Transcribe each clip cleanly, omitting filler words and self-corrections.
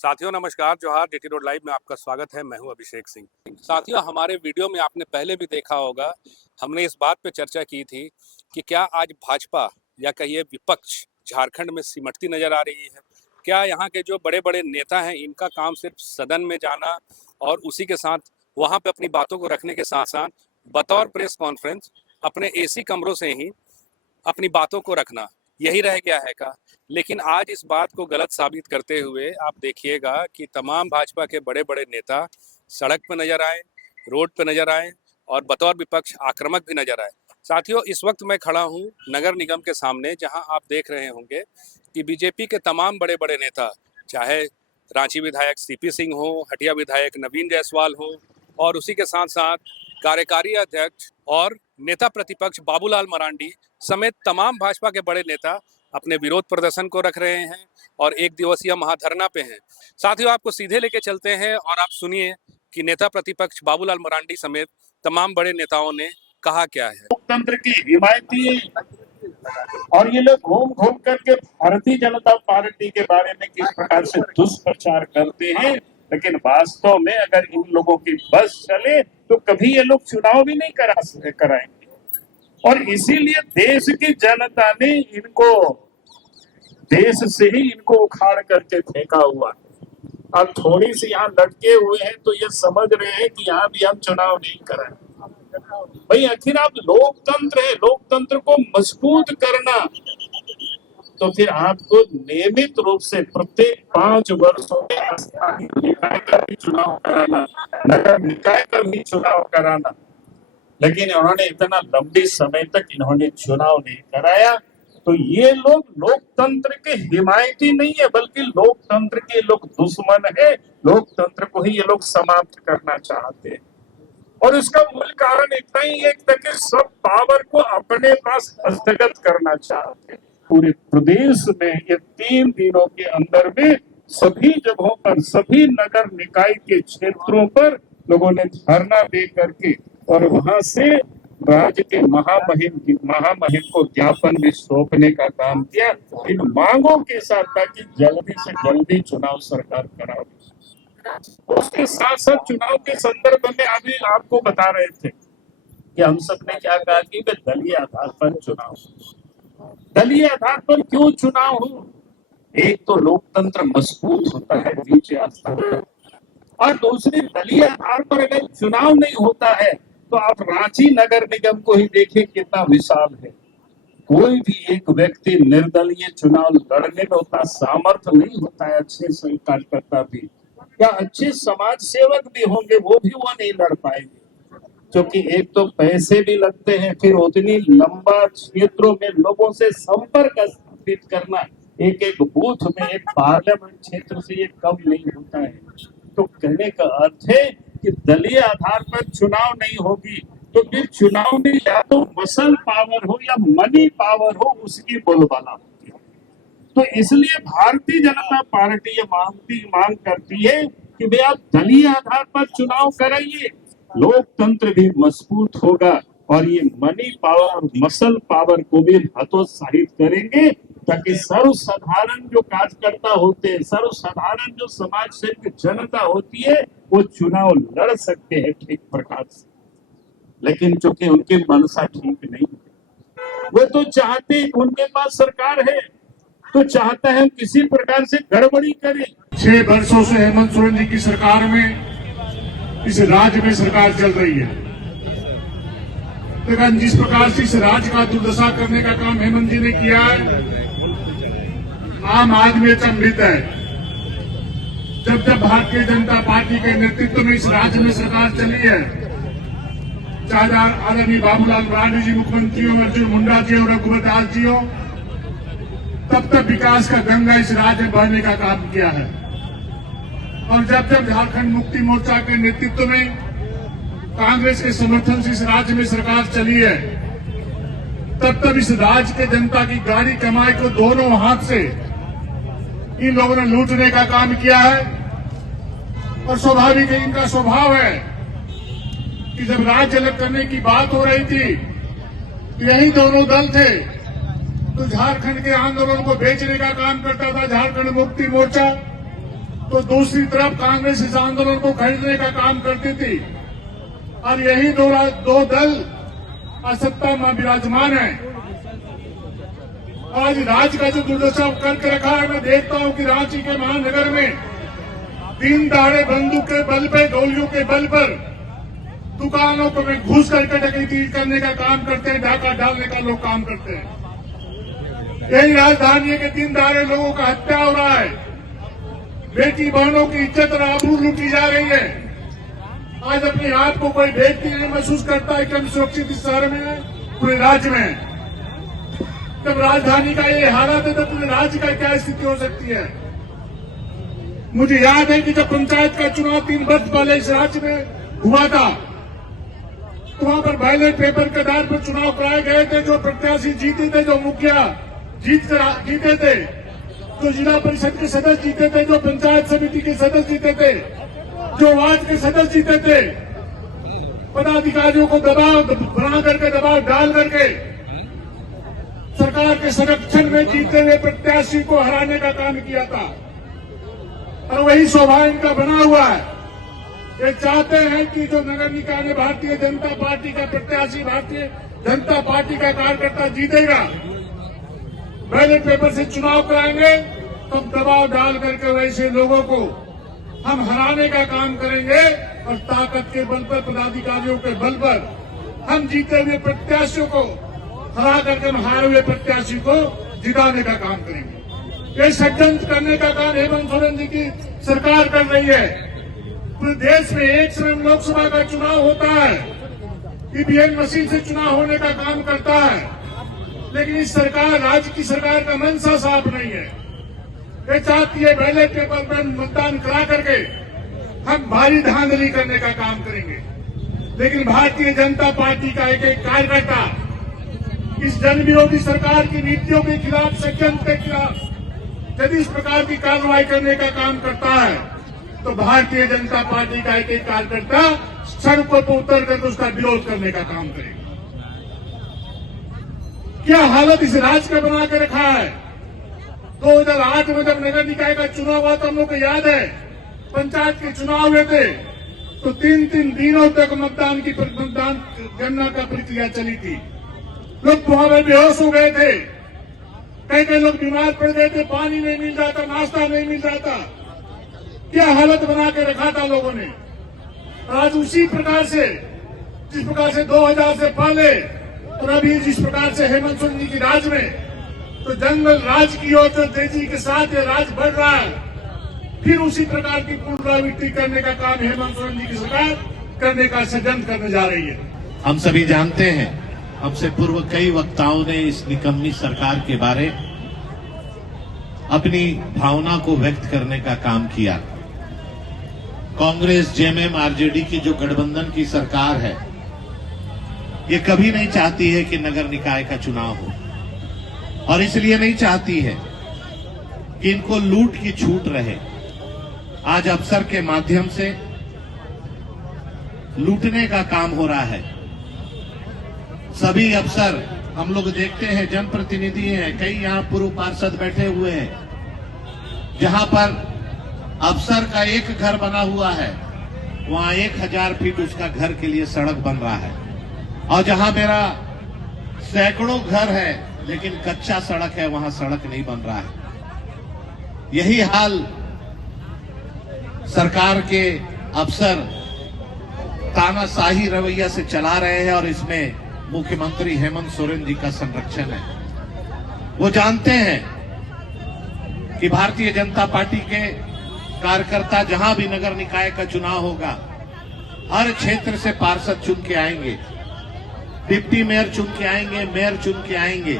साथियों नमस्कार, जोहार। जीटी रोड लाइव में आपका स्वागत है। मैं हूं अभिषेक सिंह। साथियों, हमारे वीडियो में आपने पहले भी देखा होगा, हमने इस बात पे चर्चा की थी कि क्या आज भाजपा या कहिए विपक्ष झारखंड में सिमटती नजर आ रही है। क्या यहाँ के जो बड़े बड़े नेता हैं, इनका काम सिर्फ सदन में जाना और उसी के साथ वहाँ पे अपनी बातों को रखने के साथ साथ बतौर प्रेस कॉन्फ्रेंस अपने एसी कमरों से ही अपनी बातों को रखना, यही रह गया है का। लेकिन आज इस बात को गलत साबित करते हुए आप देखिएगा कि तमाम भाजपा के बड़े बड़े नेता सड़क पर नजर आए, रोड पे नजर आए और बतौर विपक्ष आक्रामक भी नजर आए। साथियों, इस वक्त मैं खड़ा हूं नगर निगम के सामने, जहां आप देख रहे होंगे कि बीजेपी के तमाम बड़े बड़े नेता, चाहे रांची विधायक सीपी सिंह हो, हटिया विधायक नवीन जायसवाल हो और उसी के साथ साथ कार्यकारी अध्यक्ष और नेता प्रतिपक्ष बाबूलाल मरांडी समेत तमाम भाजपा के बड़े नेता अपने विरोध प्रदर्शन को रख रहे हैं और एक दिवसीय महाधरना पे हैं। साथियों, आपको सीधे लेके चलते हैं और आप सुनिए कि नेता प्रतिपक्ष बाबूलाल मरांडी समेत तमाम बड़े नेताओं ने कहा क्या है। लोकतंत्र की हिमायती और ये लोग घूम घूम करके भारतीय जनता पार्टी के बारे में किस प्रकार से दुष्प्रचार करते हैं, लेकिन वास्तव में अगर इन लोगों की बस चले तो कभी ये लोग चुनाव भी नहीं कराएंगे। और इसीलिए देश की जनता ने इनको देश से ही इनको उखाड़ करके फेंका हुआ। अब थोड़ी सी यहाँ लटके हुए हैं तो ये समझ रहे हैं कि यहाँ भी हम चुनाव नहीं कराएंगे। भाई आखिर आप लोकतंत्र है, लोकतंत्र को मजबूत करना तो फिर आपको नियमित रूप से प्रत्येक 5 वर्षों में स्थानीय निकाय का भी चुनाव कराना, नगर निकाय का भी चुनाव कराना। लेकिन उन्होंने इतना लंबी समय तक इन्होंने चुनाव नहीं कराया। तो ये लोग लोकतंत्र के हिमायती नहीं है, बल्कि लोकतंत्र के लोग दुश्मन है। लोकतंत्र को ही ये लोग समाप्त करना चाहते हैं और इसका मूल कारण इतना ही है कि सब पावर को अपने पास हस्तगत करना चाहते हैं। पूरे प्रदेश में ये 3 दिनों के अंदर में सभी जगहों पर, सभी नगर निकाय के क्षेत्रों पर लोगों ने धरना दे करके और वहां से राज्य के महामहिम को ज्ञापन भी सौंपने का काम किया इन मांगों के साथ, ताकि जल्दी से जल्दी चुनाव सरकार करावे। उसके साथ साथ चुनाव के संदर्भ में अभी आपको बता रहे थे कि हम सबने क्या कहा कि दलीय आधार पर चुनाव। दलीय आधार पर क्यों चुनाव हो? एक तो लोकतंत्र मजबूत होता है नीचे आस्था पर, और दूसरी दलीय आधार पर अगर चुनाव नहीं होता है तो आप रांची नगर निगम को ही देखिए कितना विशाल है। कोई भी एक व्यक्ति निर्दलीय चुनाव लड़ने में उतना सामर्थ्य नहीं होता है। अच्छे कार्यकर्ता भी या अच्छे समाज सेवक भी होंगे, वो नहीं लड़ पाएंगे, क्योंकि एक तो पैसे भी लगते हैं, फिर उतनी लंबा क्षेत्रों में लोगों से संपर्क स्थापित करना, एक एक बूथ में, एक पार्लियामेंट क्षेत्र से ये कम नहीं होता है। तो कहने का अर्थ है कि दलीय आधार पर चुनाव नहीं होगी तो फिर चुनाव में या तो मसल पावर हो या मनी पावर हो, उसकी बोलबाला होती है। तो इसलिए भारतीय जनता पार्टी ये मांग करती है कि भाई आप दलीय आधार पर चुनाव कराइए, लोकतंत्र भी मजबूत होगा और ये मनी पावर और मसल पावर को भी हतोत्साहित करेंगे, ताकि सर्वसाधारण जो कार्यकर्ता होते हैं, सर्वसाधारण जो समाज से जनता होती है, वो चुनाव लड़ सकते हैं ठीक प्रकार से। लेकिन चूंकि उनकी मनसा ठीक नहीं है, वो तो चाहते, उनके पास सरकार है तो चाहता है किसी प्रकार से गड़बड़ी करें। 6 वर्षों से हेमंत सोरेन जी की सरकार में, इस राज्य में सरकार चल रही है, लेकिन जिस प्रकार से इस राज्य का दुर्दशा करने का काम हेमंत जी ने किया है, आम आदमी अचंभित है। जब भारतीय जनता पार्टी के नेतृत्व में इस राज्य में सरकार चली है, चाहे आदरणीय बाबूलाल मरांडी जी मुख्यमंत्री हो, अर्जुन मुंडा जी और रघुवर दास जी हो, तब विकास का गंगा इस राज्य में बहने का काम किया है। और जब झारखंड मुक्ति मोर्चा के नेतृत्व में, कांग्रेस के समर्थन से इस राज्य में सरकार चली है, तब इस राज्य के जनता की गाड़ी कमाई को दोनों हाथ से इन लोगों ने लूटने का काम किया है। और स्वाभाविक है, इनका स्वभाव है कि जब राज्य अलग करने की बात हो रही थी तो यही दोनों दल थे, तो झारखंड के आंदोलन को बेचने का काम करता था झारखंड मुक्ति मोर्चा, तो दूसरी तरफ कांग्रेस इस आंदोलन को खरीदने का काम करती थी। और यही दो दल असत्ता में विराजमान है। आज राज्य का जो दुर्दशा करके रखा है, मैं देखता हूं कि रांची के महानगर में दिन दहाड़े बंदूक के बल पे, गोलियों के बल पर दुकानों को में घुस करके डकैती करने का काम करते हैं, डाका डालने का लोग काम करते हैं। यही राजधानी है कि दिन दहाड़े लोगों का हत्या हो रहा है, बेटी बहनों की इज्जत और आबरू लूटी जा रही है। आज अपने आप को कोई व्यक्ति नहीं महसूस करता है कि हम सुरक्षित इस शहर में हैं, पूरे राज्य में हैं। जब राजधानी का ये हालत है तो पूरे राज्य का क्या स्थिति हो सकती है। मुझे याद है कि जब पंचायत का चुनाव 3 वर्ष पहले इस राज्य में हुआ था, तो वहां पर बैलेट पेपर के आधार पर चुनाव कराए गए थे। जो प्रत्याशी जीते थे, जो मुखिया जीते थे, जो जिला परिषद के सदस्य जीते थे, जो पंचायत समिति के सदस्य जीते थे, जो वार्ड के सदस्य जीते थे, पदाधिकारियों को दबाव बना करके, दबाव डाल करके सरकार के संरक्षण में जीते हुए प्रत्याशी को हराने का काम किया था। और वही स्वभाव इनका बना हुआ है। ये चाहते हैं कि जो नगर निकाय में भारतीय जनता पार्टी का प्रत्याशी, भारतीय जनता पार्टी का कार्यकर्ता जीतेगा, बैलेट पेपर से चुनाव कराएंगे, तब दबाव डाल करके वैसे लोगों को हम हराने का काम करेंगे और ताकत के बल पर, पदाधिकारियों के बल पर हम जीते हुए प्रत्याशियों को हरा करके हम हारे हुए प्रत्याशी को जिताने का काम करेंगे। ये षड्यंत्र करने का काम हेमंत सोरेन जी की सरकार कर रही है। पूरे देश में एक समय लोकसभा का चुनाव होता है, ईवीएम मशीन से चुनाव होने का काम करता है, लेकिन इस सरकार, राज्य की सरकार का मंशा साफ नहीं है। ये चाहती है बैलेट पेपर पर मतदान करा करके हम भारी धांधली करने का काम करेंगे। लेकिन भारतीय जनता पार्टी का एक एक कार्यकर्ता इस जनविरोधी सरकार की नीतियों के खिलाफ, षड्यंत्र के खिलाफ यदि इस प्रकार की कार्रवाई करने का काम करता है, तो भारतीय जनता पार्टी का एक एक कार्यकर्ता सड़कों पर उतर कर उसका विरोध करने का काम करेगा। क्या हालत इस राज्य का बना के रखा है। 2008 में जब नगर निकाय का चुनाव हुआ तो हम लोग को याद है, पंचायत के चुनाव हुए थे तो 3-3 दिनों तक मतदान गणना का प्रक्रिया चली थी। लोग वहां पर बेहोश हो गए थे, कई लोग बीमार पड़ गए थे, पानी नहीं मिल रहा था, नाश्ता नहीं मिल रहा था। क्या हालत बना के रखा था लोगों ने। आज उसी प्रकार से, जिस प्रकार से 2000 से पहले और अभी जिस प्रकार से हेमंत सोरेन जी की राज में, तो जंगल राज की ओर जो तेजी के साथ ये राज बढ़ रहा है, फिर उसी प्रकार की पुनरावृत्ति करने का काम हेमंत सोरेन जी की सरकार करने का षड्यंत्र करने जा रही है। हम सभी जानते हैं, हमसे पूर्व कई वक्ताओं ने इस निकम्मी सरकार के बारे अपनी भावना को व्यक्त करने का काम किया। कांग्रेस, जेएमएम, आरजेडी की जो गठबंधन की सरकार है, ये कभी नहीं चाहती है कि नगर निकाय का चुनाव हो, और इसलिए नहीं चाहती है कि इनको लूट की छूट रहे। आज अफसर के माध्यम से लूटने का काम हो रहा है। सभी अफसर हम लोग देखते हैं, जनप्रतिनिधि हैं, कई यहाँ पूर्व पार्षद बैठे हुए हैं, जहां पर अफसर का एक घर बना हुआ है, वहां 1000 फीट उसका घर के लिए सड़क बन रहा है, और जहां मेरा सैकड़ों घर है लेकिन कच्चा सड़क है, वहां सड़क नहीं बन रहा है। यही हाल सरकार के अफसर तानाशाही रवैया से चला रहे हैं, और इसमें मुख्यमंत्री हेमंत सोरेन जी का संरक्षण है। वो जानते हैं कि भारतीय जनता पार्टी के कार्यकर्ता जहां भी नगर निकाय का चुनाव होगा, हर क्षेत्र से पार्षद चुन के आएंगे, डिप्टी मेयर चुन के आएंगे, मेयर चुन के आएंगे,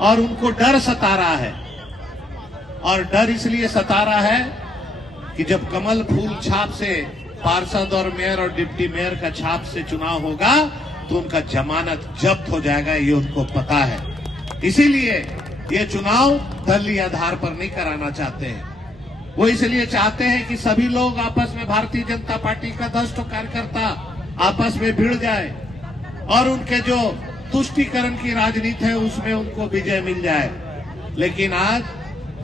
और उनको डर सता रहा है। और डर इसलिए सता रहा है कि जब कमल फूल छाप से पार्षद और मेयर और डिप्टी मेयर का छाप से चुनाव होगा तो उनका जमानत जब्त हो जाएगा, ये उनको पता है। इसीलिए ये चुनाव दलीय आधार पर नहीं कराना चाहते हैं। वो इसलिए चाहते हैं कि सभी लोग आपस में, भारतीय जनता पार्टी का 10 कार्यकर्ता आपस में भिड़ जाए और उनके जो तुष्टीकरण की राजनीति है उसमें उनको विजय मिल जाए। लेकिन आज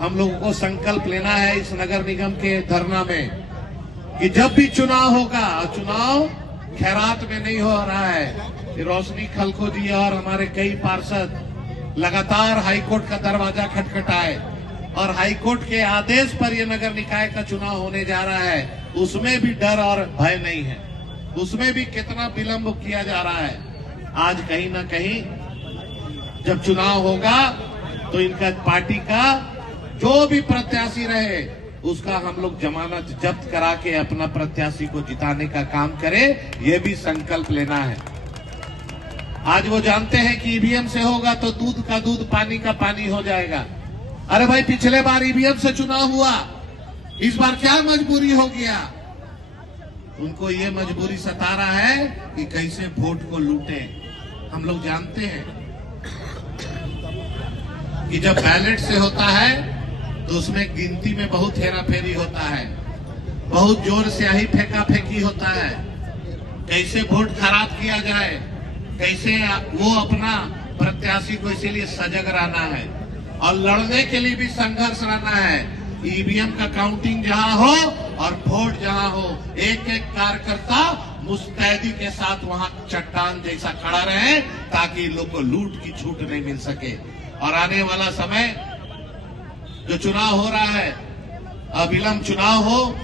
हम लोगों को संकल्प लेना है इस नगर निगम के धरना में कि जब भी चुनाव होगा, चुनाव खैरात में नहीं हो रहा है। रोशनी खलखो जी और हमारे कई पार्षद लगातार हाईकोर्ट का दरवाजा खटखटाए और हाईकोर्ट के आदेश पर यह नगर निकाय का चुनाव होने जा रहा है, उसमें भी डर और भय नहीं है, उसमें भी कितना विलंब किया जा रहा है। आज कहीं ना कहीं जब चुनाव होगा तो इनका पार्टी का जो भी प्रत्याशी रहे उसका हम लोग जमानत जब्त करा के अपना प्रत्याशी को जिताने का काम करें, यह भी संकल्प लेना है। आज वो जानते हैं कि ईवीएम से होगा तो दूध का दूध, पानी का पानी हो जाएगा। अरे भाई, पिछले बार ईवीएम से चुनाव हुआ, इस बार क्या मजबूरी हो गया? उनको ये मजबूरी सता रहा है कि कैसे वोट को लूटे। हम लोग जानते हैं कि जब बैलेट से होता है तो उसमें गिनती में बहुत हेराफेरी होता है, बहुत जोर से ही फेंका फेंकी होता है, कैसे वोट खराब किया जाए, कैसे वो अपना प्रत्याशी को इसीलिए सजग रहना है और लड़ने के लिए भी संघर्ष रहना है। ईवीएम का काउंटिंग जहां हो और वोट जहां हो, एक एक कार्यकर्ता मुस्तैदी के साथ वहां चट्टान जैसा खड़ा रहे ताकि लोग को लूट की छूट नहीं मिल सके। और आने वाला समय जो चुनाव हो रहा है, अविलंब चुनाव हो,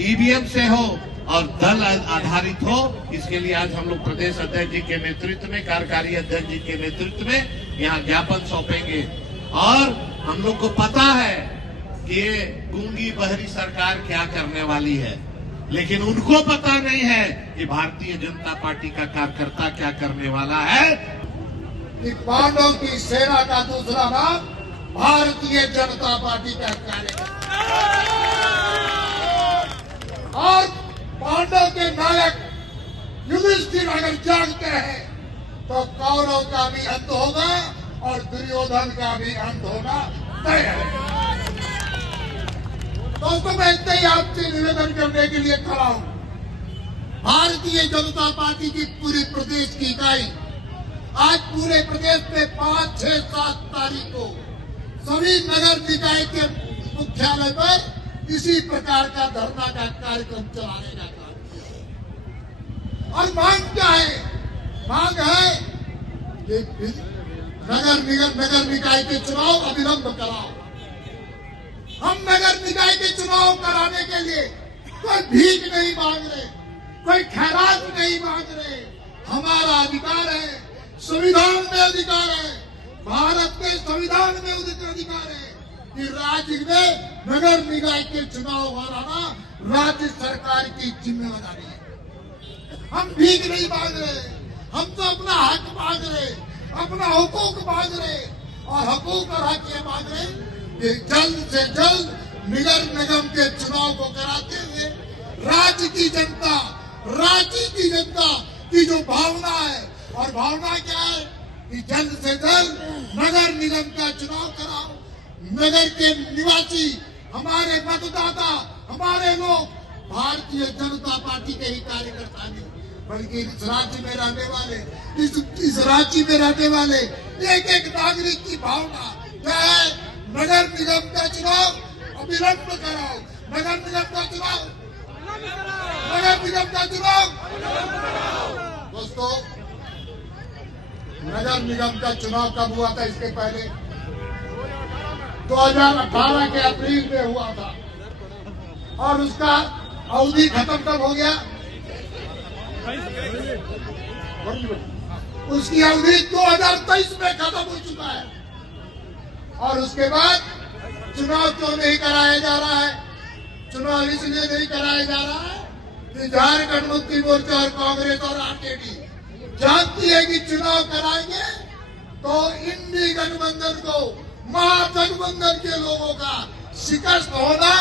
ईवीएम से हो और दल आधारित हो। इसके लिए आज हम लोग प्रदेश अध्यक्ष जी के नेतृत्व में, कार्यकारी अध्यक्ष जी के नेतृत्व में यहाँ ज्ञापन सौंपेंगे। और हम लोग को पता है कि ये गूंगी बहरी सरकार क्या करने वाली है, लेकिन उनको पता नहीं है कि भारतीय जनता पार्टी का कार्यकर्ता क्या करने वाला है। कि पांडव की सेना का दूसरा नाम भारतीय जनता पार्टी का कार्यकर्ता और पांडव के नायक युधिष्ठिर अगर जागते हैं तो कौरव का भी अंत होगा और दुर्योधन का भी अंत होना तय है। दोस्तों, मैं इतना ही आपसे निवेदन करने के लिए खड़ा हूं। भारतीय जनता पार्टी की पूरी प्रदेश की इकाई आज पूरे प्रदेश में 5, 6, 7 तारीख को सभी नगर निकाय के मुख्यालय पर इसी प्रकार का धरना का कार्यक्रम चलाने का काम किया। और मांग क्या है? मांग है कि नगर निकाय के चुनाव अविलंब कराओ। हम नगर निकाय के चुनाव कराने के लिए कोई भीख नहीं मांग रहे, कोई खैरात नहीं मांग रहे। हमारा अधिकार है, संविधान में अधिकार है, भारत के संविधान में अधिकार है कि राज्य में नगर निकाय के चुनाव कराना राज्य सरकार की जिम्मेदारी है। हम भीख नहीं मांग रहे, हम तो अपना हक मांग रहे, अपना हुकूक मांग रहे। और हुकूक और हक ये मांग रहे कि जल्द से जल्द नगर निगम के चुनाव को कराते हुए राज्य की जनता की जो भावना है, और भावना क्या है कि जल्द से जल्द नगर निगम का चुनाव कराओ। नगर के निवासी, हमारे मतदाता, हमारे लोग भारतीय जनता पार्टी के ही कार्यकर्ता नहीं, बल्कि इस राज्य में रहने वाले, इस राज्य में रहने वाले एक एक नागरिक की भावना क्या है? नगर निगम का चुनाव अविलंब कराओ। नगर निगम का चुनाव, नगर निगम का चुनाव। दोस्तों, नगर निगम का चुनाव कब हुआ था? इसके पहले 2018 के अप्रैल में हुआ था और उसका अवधि खत्म कब हो गया? उसकी अवधि 2023 में खत्म हो चुका है। और उसके बाद चुनाव क्यों नहीं कराया जा रहा है? चुनाव इसलिए नहीं कराया जा रहा है कि झारखंड मुक्ति मोर्चा और कांग्रेस और आरजेडी जानती है कि चुनाव कराएंगे तो इंडी गठबंधन को, महागठबंधन के लोगों का शिकस्त होना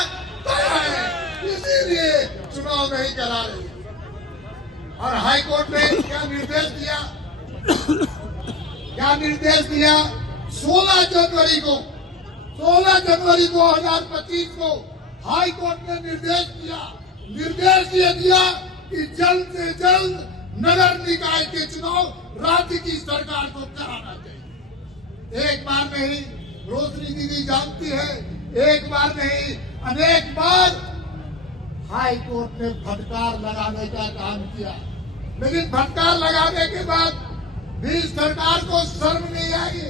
तय है, इसीलिए चुनाव नहीं करा रही। और हाईकोर्ट ने क्या निर्देश दिया? 16 जनवरी 2025 को हाईकोर्ट ने निर्देश ये दिया कि जल्द से जल्द नगर निकाय के चुनाव राज्य की सरकार को कराना चाहिए। एक बार नहीं, रोशनी दीदी जानती है, एक बार नहीं अनेक बार हाई कोर्ट ने फटकार लगाने का काम किया, लेकिन फटकार लगाने के बाद भी सरकार को शर्म नहीं आई,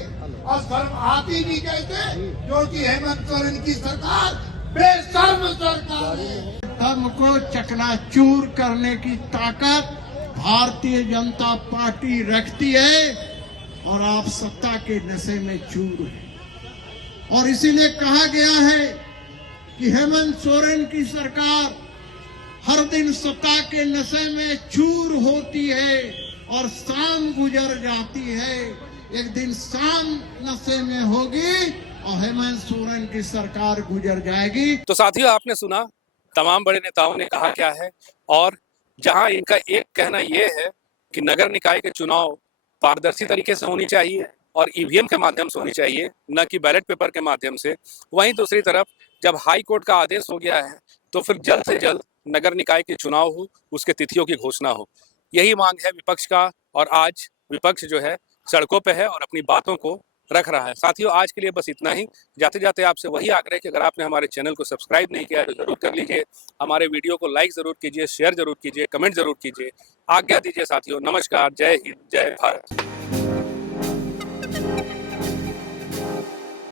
और शर्म आती भी कैसे, क्योंकि हेमंत सोरेन की सरकार बेशर्म सरकार है। धर्म को चकनाचूर करने की ताकत भारतीय जनता पार्टी रखती है, और आप सत्ता के नशे में चूर हैं। और इसीलिए कहा गया है कि हेमंत सोरेन की सरकार हर दिन सत्ता के नशे में चूर होती है और शाम गुजर जाती है। एक दिन शाम नशे में होगी और हेमंत सोरेन की सरकार गुजर जाएगी। तो साथियों, आपने सुना तमाम बड़े नेताओं ने कहा क्या है, और जहां इनका एक कहना यह है कि नगर निकाय के चुनाव पारदर्शी तरीके से होनी चाहिए और ईवीएम के माध्यम से होनी चाहिए, न कि बैलेट पेपर के माध्यम से। वहीं दूसरी तरफ जब हाई कोर्ट का आदेश हो गया है तो फिर जल्द से जल्द नगर निकाय के चुनाव हो, उसके तिथियों की घोषणा हो। यही मांग है विपक्ष का, और आज विपक्ष जो है सड़कों पे है और अपनी बातों को रख रहा है। साथियों, आज के लिए बस इतना ही। जाते जाते आपसे वही आग्रह कि अगर आपने हमारे चैनल को सब्सक्राइब नहीं किया है तो जरूर कर लीजिए। हमारे वीडियो को लाइक जरूर कीजिए, शेयर जरूर कीजिए, कमेंट जरूर कीजिए। आज्ञा दीजिए साथियों। नमस्कार, जय हिंद, जय भारत।